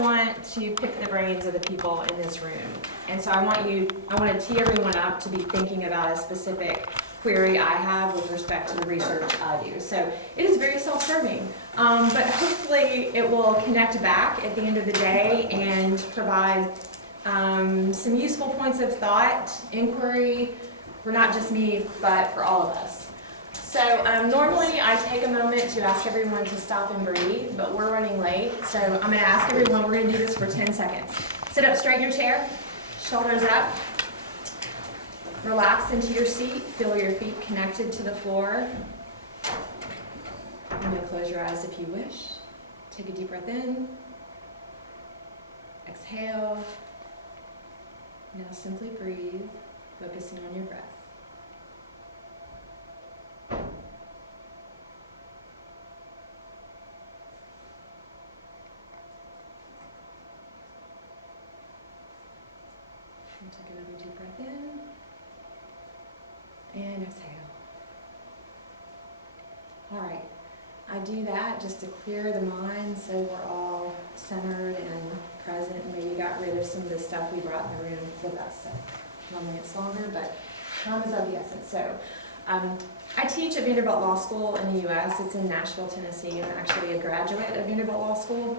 want to pick the brains of the people in this room. And so I want to tee everyone up to be thinking about a specific query I have with respect to the research I do. So it is very self-serving, but hopefully it will connect back at the end of the day and provide some useful points of thought, inquiry, for not just me, but for all of us. So normally I take a moment to ask everyone to stop and breathe, but we're running late, so I'm going to ask everyone, we're going to do this for 10 seconds. Sit up straight in your chair, shoulders up, relax into your seat, feel your feet connected to the floor. You may close your eyes if you wish. Take a deep breath in, exhale. Now simply breathe, focusing on your breath. And take another deep breath in and exhale. All right, I do that just to clear the mind so we're all centered and present, and maybe got rid of some of the stuff we brought in the room with us. So normally it's longer, but time is of the essence. So I teach at Vanderbilt Law School in the U.S. It's in Nashville, Tennessee. I'm actually a graduate of Vanderbilt Law School.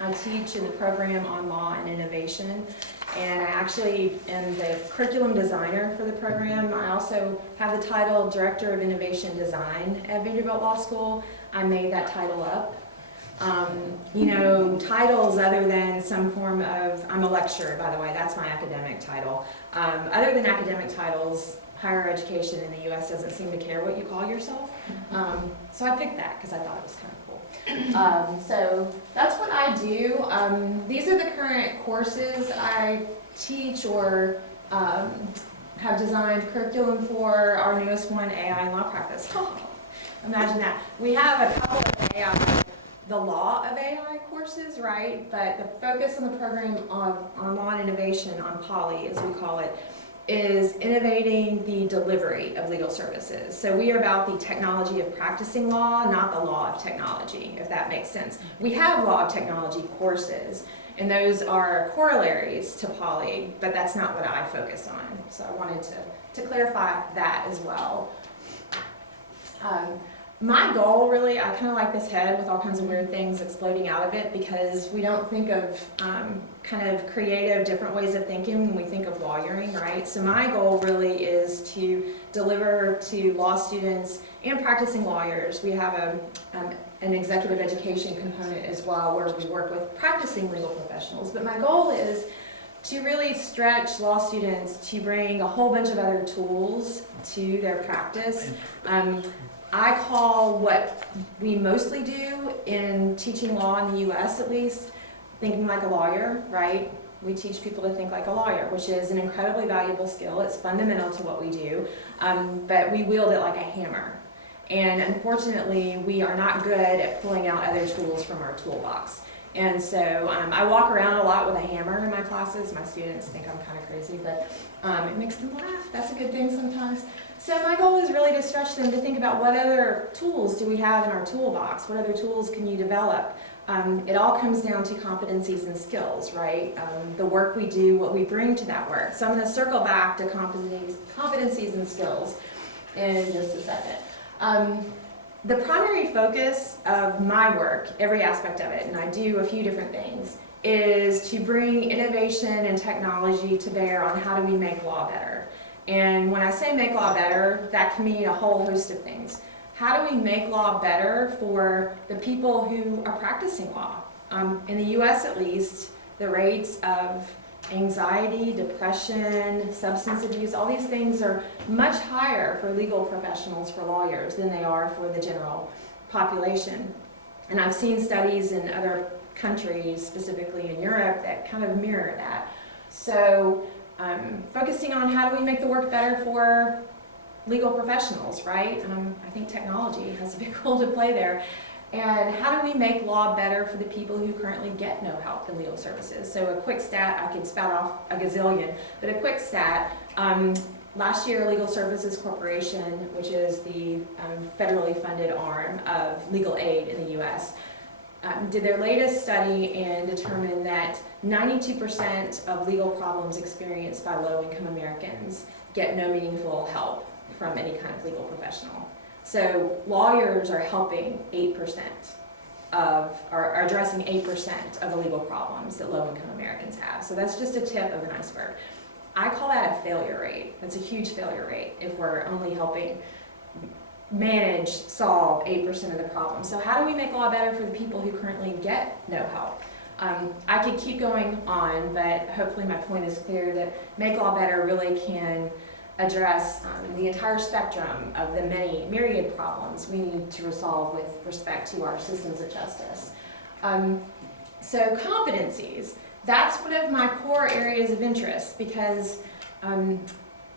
I teach in the program on law and innovation, and I actually am the curriculum designer for the program. I also have the title Director of Innovation Design at Vanderbilt Law School. I made that title up. Titles other than some form of, I'm a lecturer, by the way, that's my academic title. Other than academic titles, higher education in the U.S. doesn't seem to care what you call yourself. So I picked that because I thought it was kind of cool. So that's what I do. These are the current courses I teach or have designed curriculum for. Our newest one, AI and Law Practice. Imagine that. We have a couple of AI, the law of AI courses, right? But the focus on the program on law and innovation, on POLY as we call it, is innovating the delivery of legal services. So we are about the technology of practicing law, not the law of technology, if that makes sense. We have law of technology courses, and those are corollaries to POLY, but that's not what I focus on. So I wanted to clarify that as well. My goal, really, I kind of like this head with all kinds of weird things exploding out of it, because we don't think of kind of creative, different ways of thinking when we think of lawyering, right? So my goal really is to deliver to law students and practicing lawyers. We have an executive education component as well, where we work with practicing legal professionals. But my goal is to really stretch law students to bring a whole bunch of other tools to their practice. I call what we mostly do in teaching law in the U.S. at least, thinking like a lawyer, right? We teach people to think like a lawyer, which is an incredibly valuable skill. It's fundamental to what we do, but we wield it like a hammer. And unfortunately, we are not good at pulling out other tools from our toolbox. And so I walk around a lot with a hammer in my classes. My students think I'm kind of crazy, but it makes them laugh. That's a good thing sometimes. So my goal is really to stretch them to think about what other tools do we have in our toolbox? What other tools can you develop? It all comes down to competencies and skills, right? The work we do, what we bring to that work. So I'm going to circle back to competencies and skills in just a second. The primary focus of my work, every aspect of it, and I do a few different things, is to bring innovation and technology to bear on how do we make law better. And when I say make law better, that can mean a whole host of things. How do we make law better for the people who are practicing law? In the U.S. at least, the rates of anxiety, depression, substance abuse, all these things are much higher for legal professionals, for lawyers, than they are for the general population. And I've seen studies in other countries, specifically in Europe, that kind of mirror that. So focusing on how do we make the work better for legal professionals, right? I think technology has a big role to play there. And how do we make law better for the people who currently get no help in legal services? So a quick stat, I could spout off a gazillion, but a quick stat, last year Legal Services Corporation, which is the federally funded arm of legal aid in the U.S., did their latest study and determined that that 92% of legal problems experienced by low-income Americans get no meaningful help from any kind of legal professional. So lawyers are helping 8% are addressing 8% of the legal problems that low-income Americans have. So that's just a tip of an iceberg. I call that a failure rate. That's a huge failure rate if we're only helping manage, solve 8% of the problems. So how do we make law better for the people who currently get no help? I could keep going on, but hopefully my point is clear that Make Law Better really can address the entire spectrum of the many myriad problems we need to resolve with respect to our systems of justice. So competencies, that's one of my core areas of interest because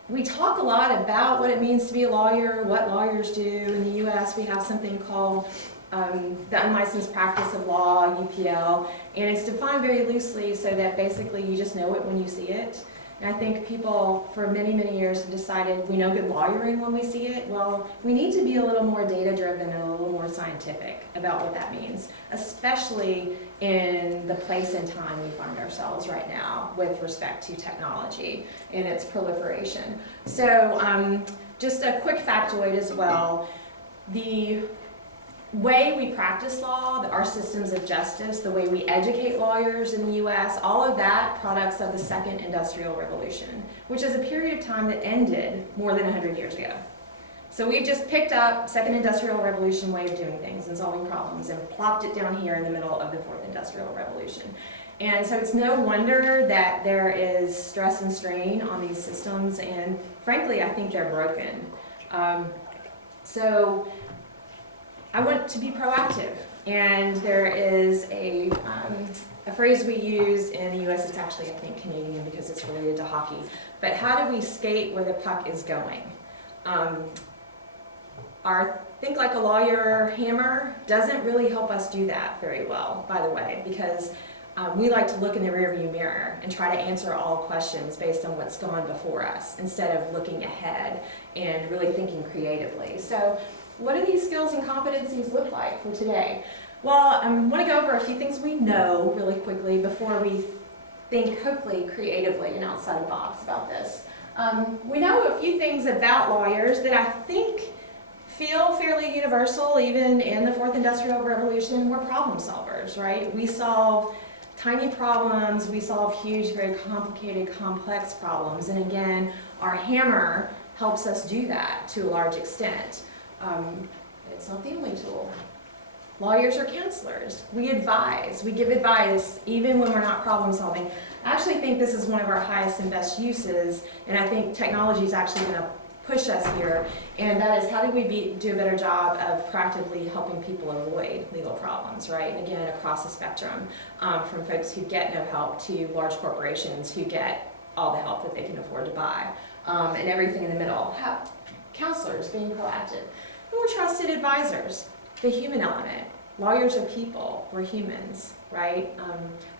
we talk a lot about what it means to be a lawyer, what lawyers do. In the US, we have something called the Unlicensed Practice of Law, UPL, and it's defined very loosely so that basically you just know it when you see it. And I think people for many, many years have decided we know good lawyering when we see it. Well, we need to be a little more data-driven and a little more scientific about what that means, especially in the place and time we find ourselves right now with respect to technology and its proliferation. So just a quick factoid as well. The way we practice law, our systems of justice, the way we educate lawyers in the US, all of that products of the Second Industrial Revolution, which is a period of time that ended more than 100 years ago. So we've just picked up Second Industrial Revolution way of doing things and solving problems and plopped it down here in the middle of the Fourth Industrial Revolution. And so it's no wonder that there is stress and strain on these systems, and frankly, I think they're broken. So I want to be proactive, and there is a phrase we use in the US, it's actually I think Canadian because it's related to hockey, but how do we skate where the puck is going? Our think like a lawyer hammer doesn't really help us do that very well, by the way, because we like to look in the rearview mirror and try to answer all questions based on what's gone before us instead of looking ahead and really thinking creatively. So what do these skills and competencies look like for today? Well, I want to go over a few things we know really quickly before we think hopefully creatively and outside the box about this. We know a few things about lawyers that I think feel fairly universal even in the Fourth Industrial Revolution. We're problem solvers, right? We solve tiny problems, we solve huge, very complicated, complex problems. And again, our hammer helps us do that to a large extent. It's not the only tool. Lawyers are counselors. We advise. We give advice even when we're not problem solving. I actually think this is one of our highest and best uses, and I think technology is actually going to push us here, and that is how do we do a better job of proactively helping people avoid legal problems, right? And again, across the spectrum, from folks who get no help to large corporations who get all the help that they can afford to buy, and everything in the middle. Counselors being proactive. And we're trusted advisors, the human element. Lawyers are people, we're humans, right?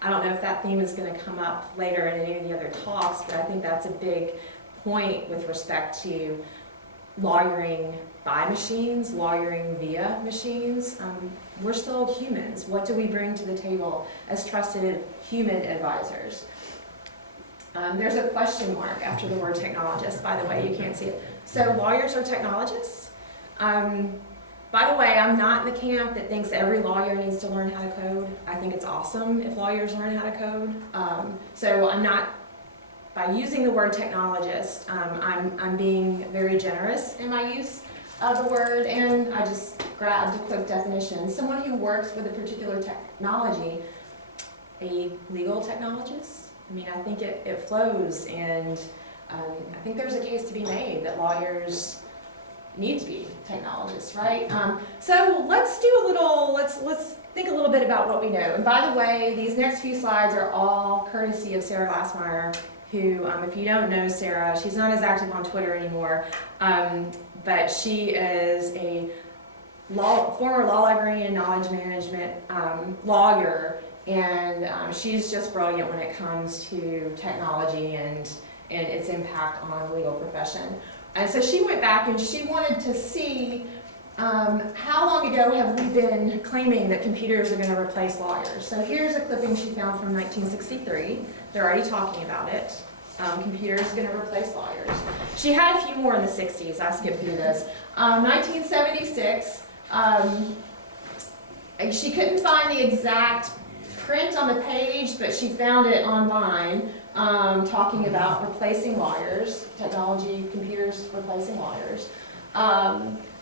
I don't know if that theme is going to come up later in any of the other talks, but I think that's a big point with respect to lawyering by machines, lawyering via machines. We're still humans. What do we bring to the table as trusted human advisors? There's a question mark after the word technologist, by the way, you can't see it. So lawyers are technologists. By the way, I'm not in the camp that thinks every lawyer needs to learn how to code. I think it's awesome if lawyers learn how to code. So I'm not, by using the word technologist, I'm being very generous in my use of the word, and I just grabbed a quick definition. Someone who works with a particular technology, a legal technologist. I mean, I think it flows, and I think there's a case to be made that lawyers need to be technologists, right? So let's do a little, let's think a little bit about what we know. And by the way, these next few slides are all courtesy of Sarah Glassmeyer, who, if you don't know Sarah, she's not as active on Twitter anymore, but she is a former law librarian, knowledge management lawyer, and she's just brilliant when it comes to technology and its impact on the legal profession. And so she went back and she wanted to see how long ago have we been claiming that computers are going to replace lawyers? So here's a clipping she found from 1963. They're already talking about it. Computers are going to replace lawyers. She had a few more in the 60s. I skipped through this. 1976, she couldn't find the exact print on the page, but she found it online, talking about replacing lawyers, technology, computers replacing lawyers.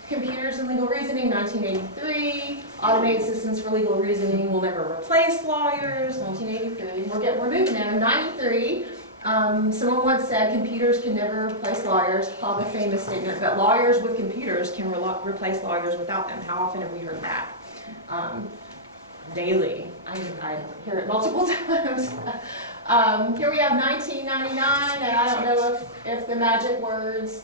Computers and legal reasoning, 1983. Automated systems for legal reasoning will never replace lawyers, 1983. We're moving there. 93. Someone once said computers can never replace lawyers. The famous statement, but lawyers with computers can replace lawyers without them. How often have we heard that? Daily. I hear it multiple times. Here we have 1999, and I don't know if the magic words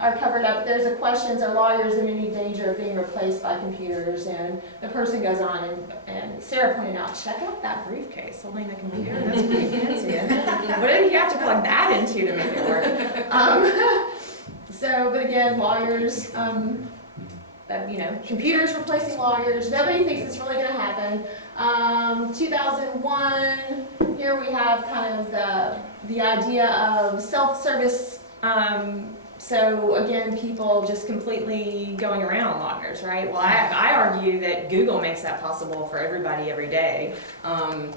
are covered up. There's a question, are lawyers in any danger of being replaced by computers? And the person goes on, and Sarah pointed out, check out that briefcase holding the computer. That's pretty fancy. What did you have to plug that into to make it work? But again, lawyers, computers replacing lawyers. Nobody thinks it's really going to happen. 2001, here we have kind of the idea of self-service. So again, people just completely going around lawyers, right? Well, I argue that Google makes that possible for everybody every day. All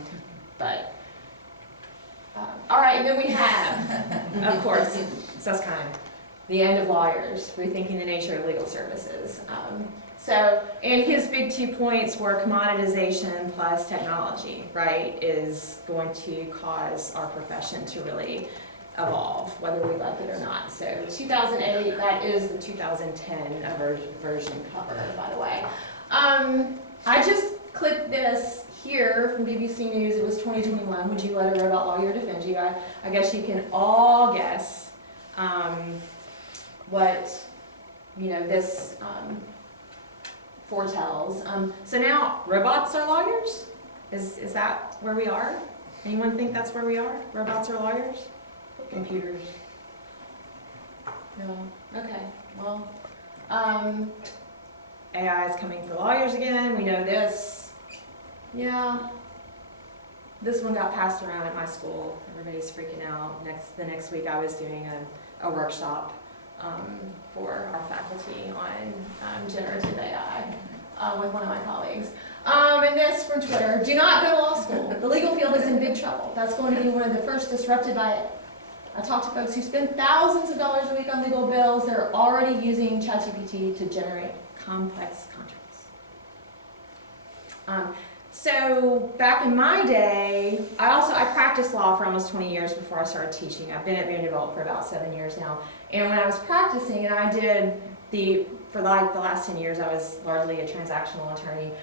right, and then we have, of course, so that's kind of the end of lawyers, rethinking the nature of legal services. And his big 2 points were commoditization plus technology, right, is going to cause our profession to really evolve, whether we like it or not. So 2008, that is the 2010 version cover, by the way. I just clipped this here from BBC News. It was 2021. Would you let a robot lawyer defend you? I guess you can all guess what this foretells. So now robots are lawyers? Is that where we are? Anyone think that's where we are? Robots are lawyers? Computers? No. Okay. Well, AI is coming for lawyers again. We know this. Yeah. This one got passed around at my school. Everybody's freaking out. The next week I was doing a workshop for our faculty on generative AI with one of my colleagues. And this from Twitter: do not go to law school. The legal field is in big trouble. That's going to be one of the first disrupted by it. I talked to folks who spend thousands of dollars a week on legal bills. They're already using ChatGPT to generate complex contracts. So back in my day, I practiced law for almost 20 years before I started teaching. I've been at Vanderbilt for about 7 years now. And when I was practicing, and I did for like the last 10 years, I was largely a transactional attorney.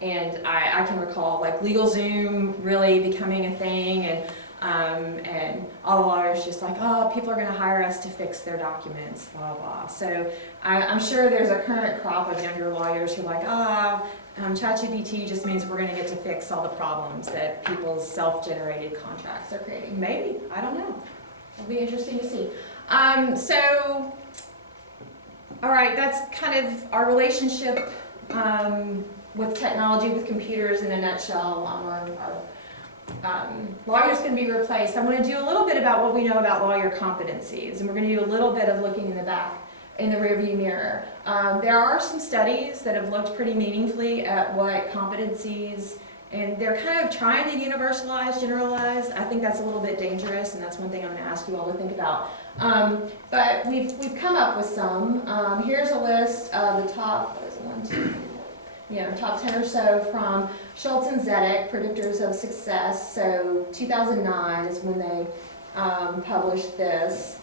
And I can recall like LegalZoom really becoming a thing, and all the lawyers just like, oh, people are going to hire us to fix their documents, blah, blah. So I'm sure there's a current crop of younger lawyers who are like, ChatGPT just means we're going to get to fix all the problems that people's self-generated contracts are creating. Maybe, I don't know. It'll be interesting to see. All right, that's kind of our relationship with technology, with computers in a nutshell. Lawyers can be replaced. I'm going to do a little bit about what we know about lawyer competencies, and we're going to do a little bit of looking in the back, in the rearview mirror. There are some studies that have looked pretty meaningfully at what competencies, and they're kind of trying to universalize, generalize. I think that's a little bit dangerous, and that's one thing I'm going to ask you all to think about. But we've come up with some. Here's a list of the top, top 10 or so from Schultz and Zedek, Predictors of Success. So 2009 is when they published this.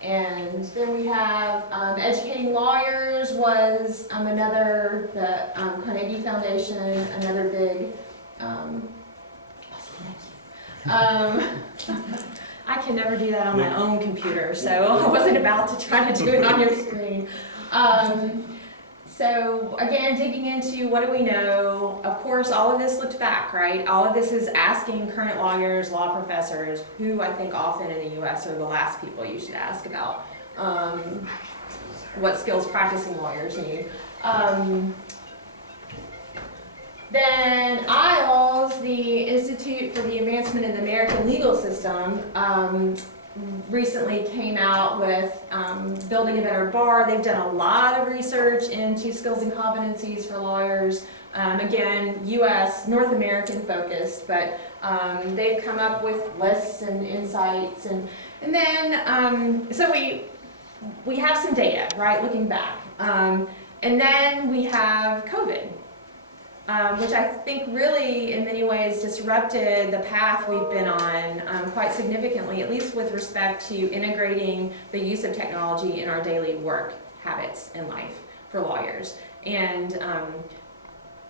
And then we have Educating Lawyers was another, the Carnegie Foundation, another big, I can never do that on my own computer, so I wasn't about to try to do it on your screen. So again, digging into what do we know? Of course, all of this looked back, right? All of this is asking current lawyers, law professors, who I think often in the U.S. are the last people you should ask about what skills practicing lawyers need. Then IALS, the Institute for the Advancement of the American Legal System, recently came out with Building a Better Bar. They've done a lot of research into skills and competencies for lawyers. Again, US, North American focused, but they've come up with lists and insights. And then, so we have some data, right, looking back. And then we have COVID. Which I think really, in many ways, disrupted the path we've been on quite significantly, at least with respect to integrating the use of technology in our daily work habits in life for lawyers. And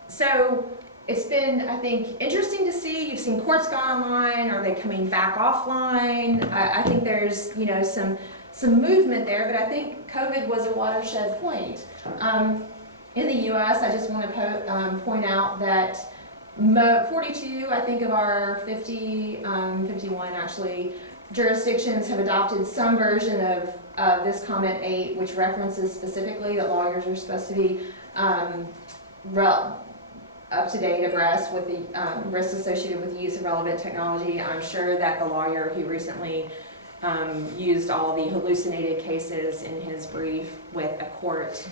so it's been, I think, interesting to see. You've seen courts go online. Are they coming back offline? I think there's, you know, some movement there, but I think COVID was a watershed point. In the U.S., I just want to point out that 42, I think, of our 51 actually, jurisdictions have adopted some version of this Comment 8, which references specifically that lawyers are supposed to be up to date, abreast with the risks associated with the use of relevant technology. I'm sure that the lawyer who recently used all the hallucinated cases in his brief with a court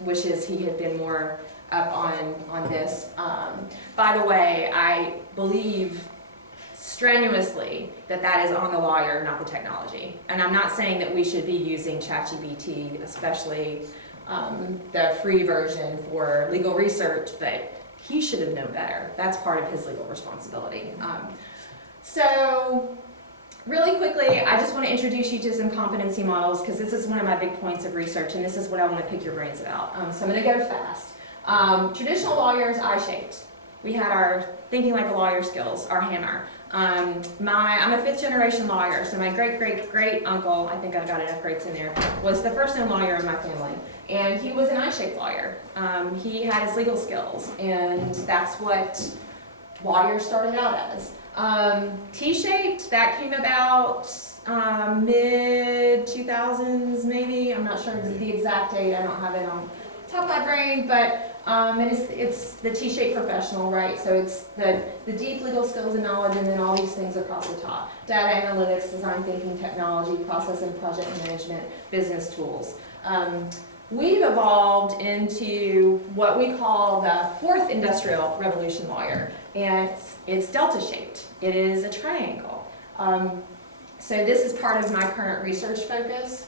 wishes he had been more up on this. By the way, I believe strenuously that is on the lawyer, not the technology. And I'm not saying that we should be using ChatGPT, especially the free version for legal research, but he should have known better. That's part of his legal responsibility. So really quickly, I just want to introduce you to some competency models because this is one of my big points of research and this is what I want to pick your brains about. So I'm going to go fast. Traditional lawyers, I-shaped. We had our thinking like a lawyer skills, our hammer. I'm a 5th generation lawyer, so my great uncle, I think I've got enough greats in there, was the first known lawyer in my family. And he was an I-shaped lawyer. He had his legal skills, and that's what lawyers started out as. T-shaped, that came about mid-2000s maybe. I'm not sure the exact date. I don't have it on top of my brain, but and it's the T-shaped professional, right? So it's the deep legal skills and knowledge, and then all these things across the top: data analytics, design thinking, technology, process and project management, business tools. We've evolved into what we call the 4th industrial revolution lawyer, and it's delta-shaped. It is a triangle. So this is part of my current research focus,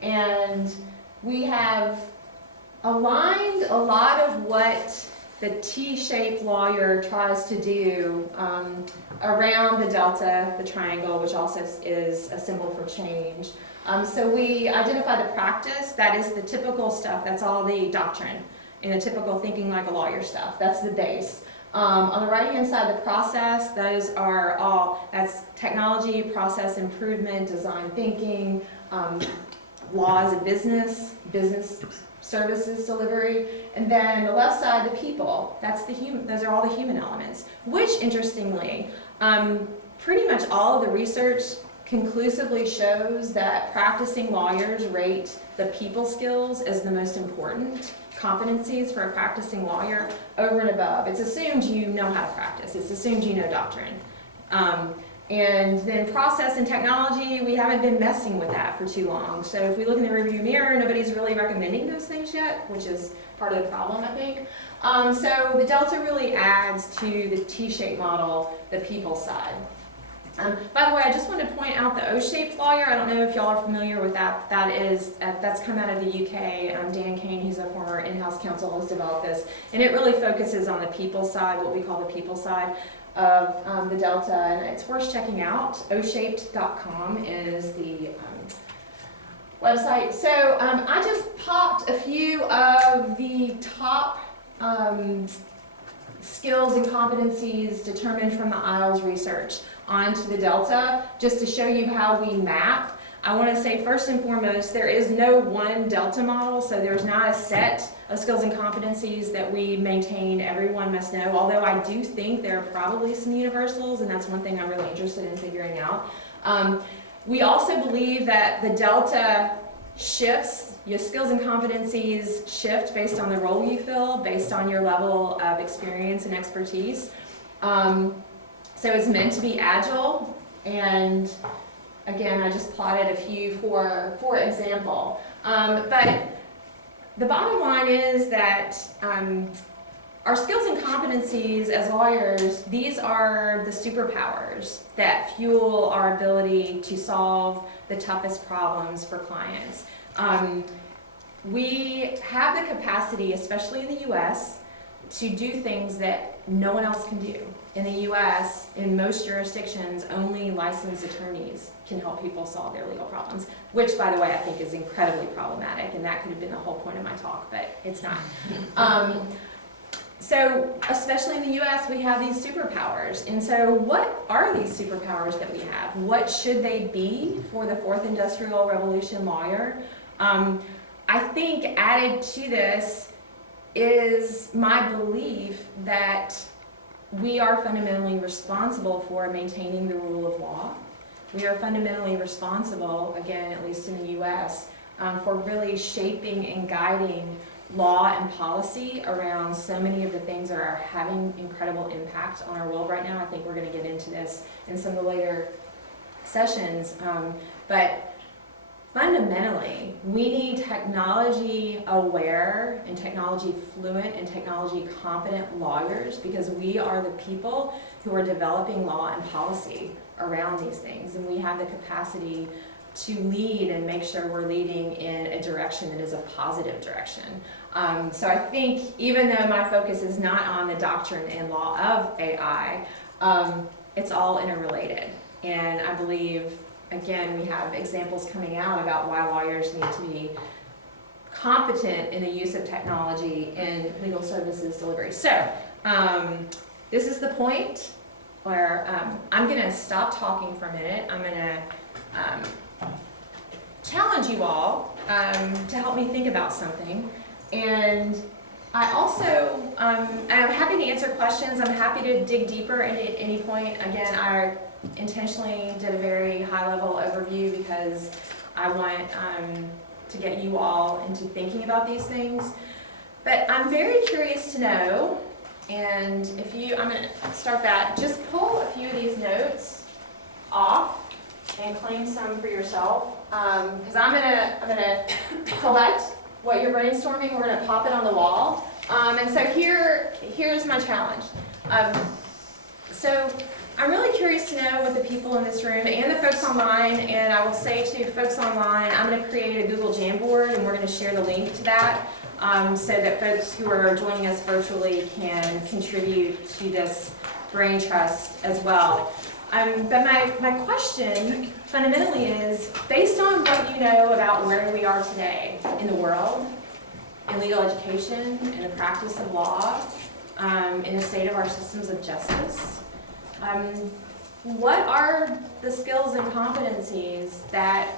and we have aligned a lot of what the T-shaped lawyer tries to do around the delta, the triangle, which also is a symbol for change. So we identify the practice, that is the typical stuff, that's all the doctrine in a typical thinking like a lawyer stuff, that's the base. On the right-hand side, the process, those are all, that's technology, process improvement, design thinking, laws of business services delivery, and then the left side, the people, that's the human, those are all the human elements, which interestingly, pretty much all of the research conclusively shows that practicing lawyers rate the people skills as the most important competencies for a practicing lawyer over and above. It's assumed you know how to practice. It's assumed you know doctrine. And then process and technology, we haven't been messing with that for too long. So if we look in the rearview mirror, nobody's really recommending those things yet, which is part of the problem, I think. So the delta really adds to the T-shaped model, the people side. By the way, I just wanted to point out the O-shaped lawyer. I don't know if y'all are familiar with that. That's come out of the UK. Dan Kane, who's a former in-house counsel, has developed this. And it really focuses on the people side, what we call the people side of the delta. And it's worth checking out. oshaped.com is the website. So I just popped a few of the top skills and competencies determined from the IALS research onto the delta, just to show you how we map. I want to say first and foremost, there is no one delta model, so there's not a set of skills and competencies that we maintain everyone must know, although I do think there are probably some universals, and that's one thing I'm really interested in figuring out. We also believe that the delta shifts, your skills and competencies shift based on the role you fill, based on your level of experience and expertise. So it's meant to be agile, and again, I just plotted a few for example. But the bottom line is that our skills and competencies as lawyers, these are the superpowers that fuel our ability to solve the toughest problems for clients. We have the capacity, especially in the US, to do things that no one else can do. In the US, in most jurisdictions, only licensed attorneys can help people solve their legal problems, which, by the way, I think is incredibly problematic, and that could have been the whole point of my talk, but it's not. So, especially in the US, we have these superpowers. And so, what are these superpowers that we have? What should they be for the fourth industrial revolution lawyer? I think added to this is my belief that we are fundamentally responsible for maintaining the rule of law. We are fundamentally responsible, again, at least in the US, for really shaping and guiding law and policy around so many of the things that are having incredible impact on our world right now. I think we're going to get into this in some of the later sessions. But fundamentally, we need technology aware and technology fluent and technology competent lawyers, because we are the people who are developing law and policy around these things, and we have the capacity to lead and make sure we're leading in a direction that is a positive direction. So I think even though my focus is not on the doctrine and law of AI, it's all interrelated. And I believe, again, we have examples coming out about why lawyers need to be competent in the use of technology in legal services delivery. So this is the point where I'm going to stop talking for a minute. I'm going to challenge you all to help me think about something. And I also, I'm happy to answer questions. I'm happy to dig deeper at any point. Again, I intentionally did a very high-level overview because I want to get you all into thinking about these things. But I'm very curious to know, and if you, I'm going to start that, just pull a few of these notes off and claim some for yourself, because I'm gonna collect what you're brainstorming. We're gonna pop it on the wall, and so here's my challenge. So I'm really curious to know what the people in this room and the folks online, and I will say to folks online, I'm going to create a Google Jamboard, and we're going to share the link to that, so that folks who are joining us virtually can contribute to this brain trust as well. But my question fundamentally is, based on what you know about where we are today in the world, in legal education, in the practice of law, in the state of our systems of justice, what are the skills and competencies that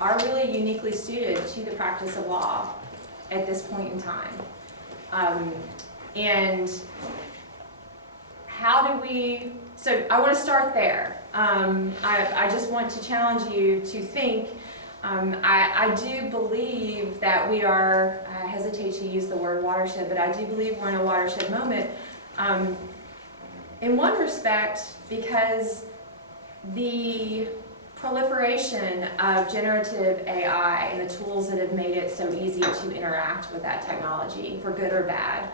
are really uniquely suited to the practice of law at this point in time? And how do we, so I want to start there. I just want to challenge you to think. I do believe that we are, I hesitate to use the word watershed, but I do believe we're in a watershed moment. In one respect, because the proliferation of generative AI and the tools that have made it so easy to interact with that technology, for good or bad,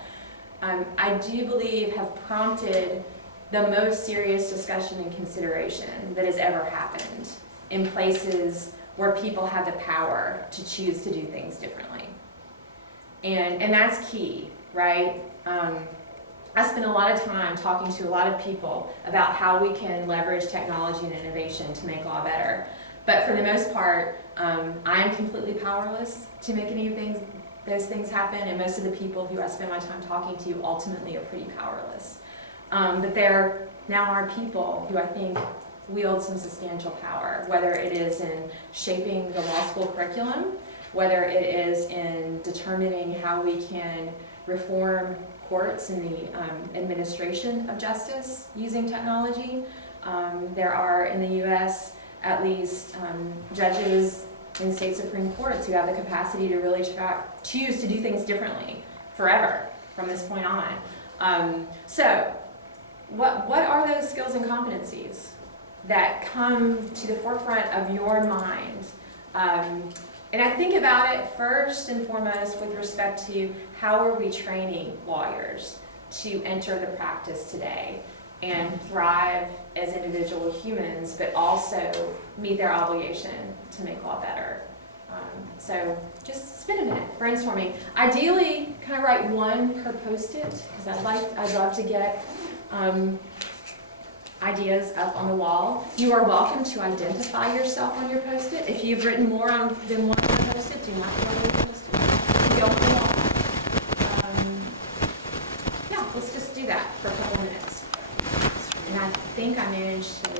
I do believe have prompted the most serious discussion and consideration that has ever happened in places where people have the power to choose to do things differently. And that's key, right? I spend a lot of time talking to a lot of people about how we can leverage technology and innovation to make law better. But for the most part, I am completely powerless to make any of those things happen, and most of the people who I spend my time talking to ultimately are pretty powerless. But there now are people who I think wield some substantial power, whether it is in shaping the law school curriculum, whether it is in determining how we can reform courts and the administration of justice using technology. There are in the US at least judges in state Supreme Courts who have the capacity to really choose to do things differently forever from this point on. So what are those skills and competencies that come to the forefront of your mind? And I think about it first and foremost with respect to how are we training lawyers to enter the practice today and thrive as individual humans, but also meet their obligation to make law better. So just spend a minute brainstorming. Ideally, kind of write one per post-it, because I'd love to get ideas up on the wall. You are welcome to identify yourself on your post-it. If you've written more than one on post-it, do not go on the post-it. Go on the wall. Yeah, let's just do that for a couple minutes. And I think I managed to